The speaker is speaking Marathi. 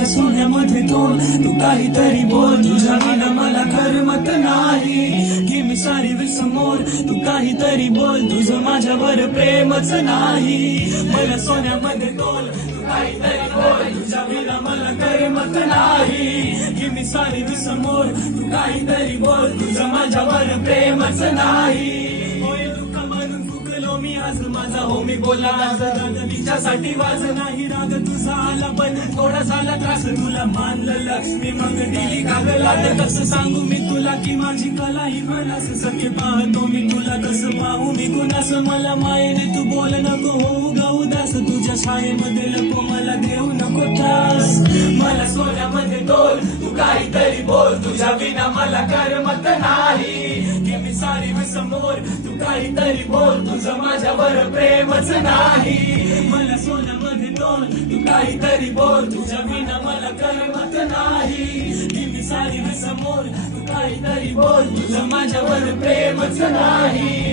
माझ्या सोन्यामध्ये तोल तू काहीतरी बोल तुझ्या विना मला करमत नाही की मी सारी विसमोर तू काहीतरी बोल तुझं माझ्यावर प्रेमच नाही मला सोन्यामध्ये तोल तू काहीतरी बोल तुझ्या विना मला करमत नाही की मी सारी विसमोर तू काहीतरी बोल तुझं माझ्यावर प्रेमच नाही होय दुःख म्हणून फुकलो मी आज माझा हो मी बोला आज राग तिच्यासाठी वाज नाही राग तुझा आला पण थोडा झाला त्रास तुला मानलं लक्ष्मी मग दिली कागला कसं सांगू मी तुला की माझी कला ही मनास सखे पाहतो मी तुला कसं पाहू मी कुणास मला मायेने तू बोल नको होऊ ग उदास तुझ्या शाळेमध्ये नको मला देऊ नको त्रास मला सोन्यामध्ये तोल तू काहीतरी बोल तुझ्या विना मला करमत नाही की मी सारी समोर तू काहीतरी बोल तुझं माझ्यावर प्रेमच नाही मला सोन्यामध्ये तोल तू काहीतरी बोल तुझ्या विना मला करमत नाही की मी सारी समोर तू काहीतरी बोल तुझं माझ्यावर प्रेमच नाही